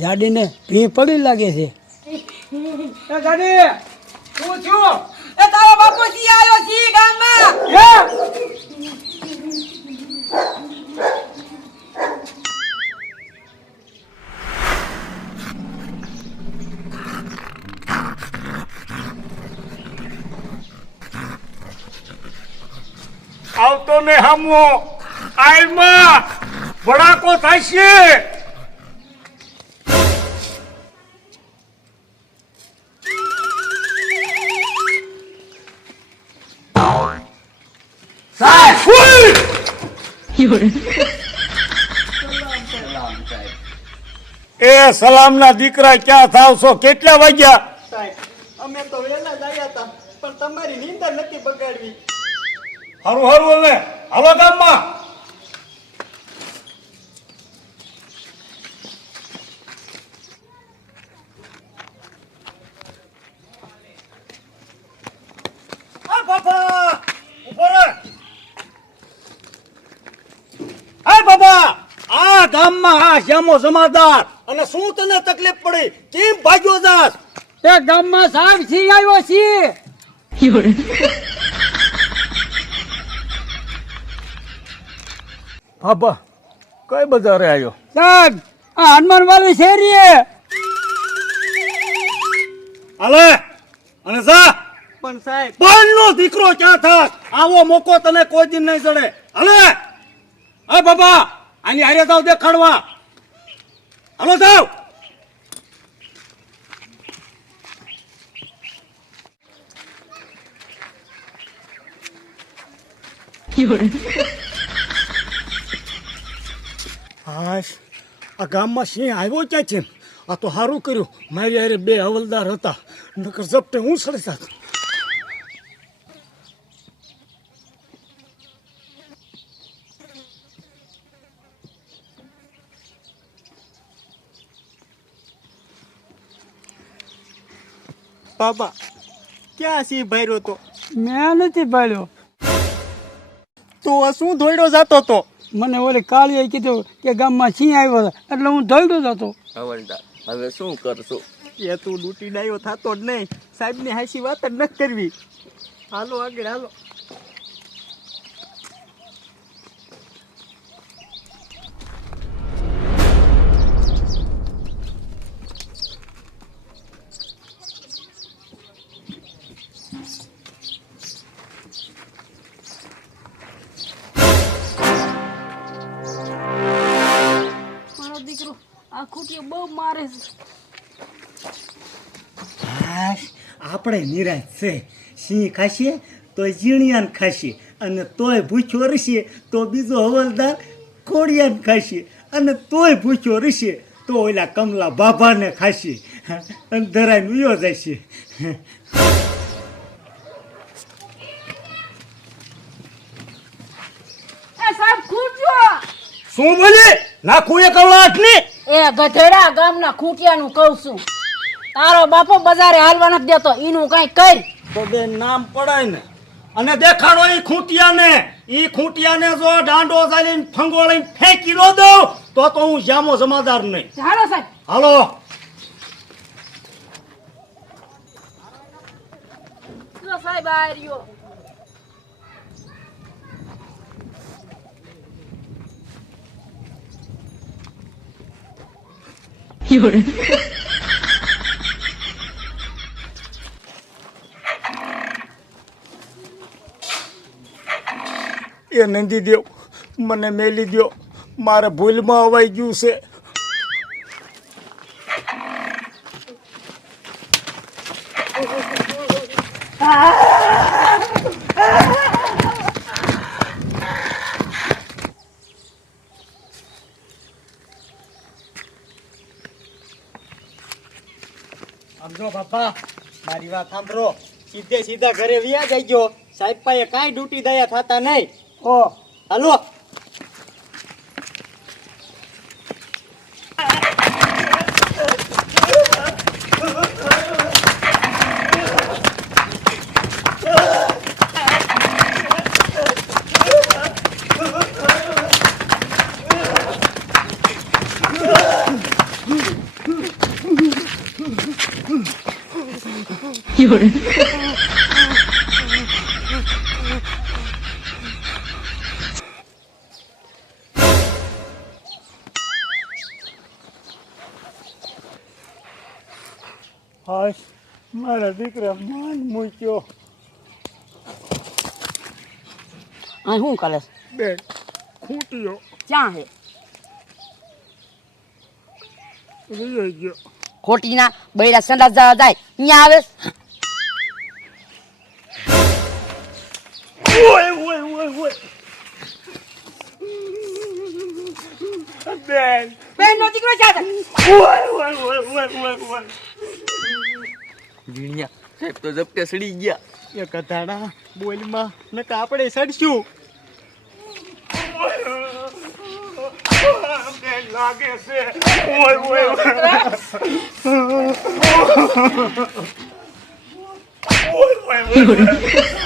ગાડીને ભી પડી લાગે છે. ગાડી હું છું એ તારો બાપુ સી આવ્યો સી ગામમાં. આવતો ને હામો આયમાં ભડાકો થાય છે. એ સલામ ના દીકરા ક્યાં થાવ છો? કેટલા વાગ્યા? અમે તો વેલા જ આવ્યા હતા પણ તમારી નીંદર નથી બગાડવી. હારું હારું હવે હાલો ગામમાં. બાબા ઉભો રહે. હા બાબા, આ ગામમાં આ શ્યામો જમાદાર અને શું તને તકલીફ પડી? કેમ ભાગ્યો જાસ? એ ગામમાં સાહેબ સી આવ્યો સી. બાબા કઈ બજારે આવ્યો? સાહેબ આ હનુમાન વાળી શેરીએ. હાલે અને જા. પણ સાહેબ નો દીકરો ક્યાં થાક? આવો મોકો તને કોઈ દિન નહીં ચડે. હાલે હા બાબા, આની હારે જાવ દેખાડવા. હાલો જાવ. હાશ, આ ગામમાં સિંહ આવ્યો ક્યાં છે? આ તો સારું કર્યું મારી હારે બે હવલદાર હતા, નકર ઝપટે હું સડી જાત. બાબા ક્યાં સિંહ ભર્યો તો? મેં નથી પાડ્યો. તો શું દોડ્યો જતો તો? મને ઓલી કાળીએ કીધું કે ગામમાં સિંહ આવ્યો છે એટલે હું દોડ્યો જતો. હવલદાર હવે શું કરશું? એ તું ડૂટી ડાયો થતો જ નહીં. સાહેબની હાસી વાત જ ન કરવી. હાલો આગળ હાલો. દીકરો આ ખૂટીઓ બહુ મારે છે. આપણે નિરાશ છે. સિંહ ખાશે તો ઝીણિયાન ખાશે અને તોય ભૂખ્યો રહેશે તો બીજો હવલદાર કોડિયાન ખાશે અને તોય ભૂખ્યો રહેશે તો ઓલા કમલા બાબાને ખાશે અને ધરાઈને ઉયો જશે. એ સાહેબ ખૂટ્યો. શું બોલી? નાખું એક કલાક ની. એ ગધેડા ગામના ખૂટિયાનું કહું છું. તારો બાપો બજારે હાલવા નથી દેતો, ઈનું કઈ કર. તો બે નામ પડાય ને અને દેખાડો ઈ ખૂંટિયાને જો દાંડો ચાલીને ફંગોળીને ફેંકી ન દઉં તો હું શ્યામો જમાદાર નહીં. હાલો સાહેબ. હાલો. જો સાહેબ આ રહ્યો. એ નંદી દેવ મને મેલી દો, મારે ભૂલમાં અવાઈ ગયું છે. સમજો બાપા, મારી વાત સાંભળો. સીધે સીધા ઘરે વ્યા જઈજો. સાહેબ પાસે કાંઈ ડ્યુટી દયા થતા નહીં. ઓ હાલો. હાશ મારા દીકરા માન મૂક્યો. આ શું કરે છે? બેન ખૂટ્યો ક્યાં છે? રહી ગયો. ખોટી ના બૈરા સંડાસ જવા જાય અહીંયા આવે છે. ઓય ઓય ઓય ઓય બેન બેન નો દીકરો ક્યાં છે? ઓય ઓય ઓય ઓય ઓય ઓય ઝીણિયા સાહેબ તો ઝપટે સડી ગયા. એ કધાડા બોલમાં નકા આપણે સડશું. બેન લાગે છે. ઓય ઓય ઓય ઓય ઓય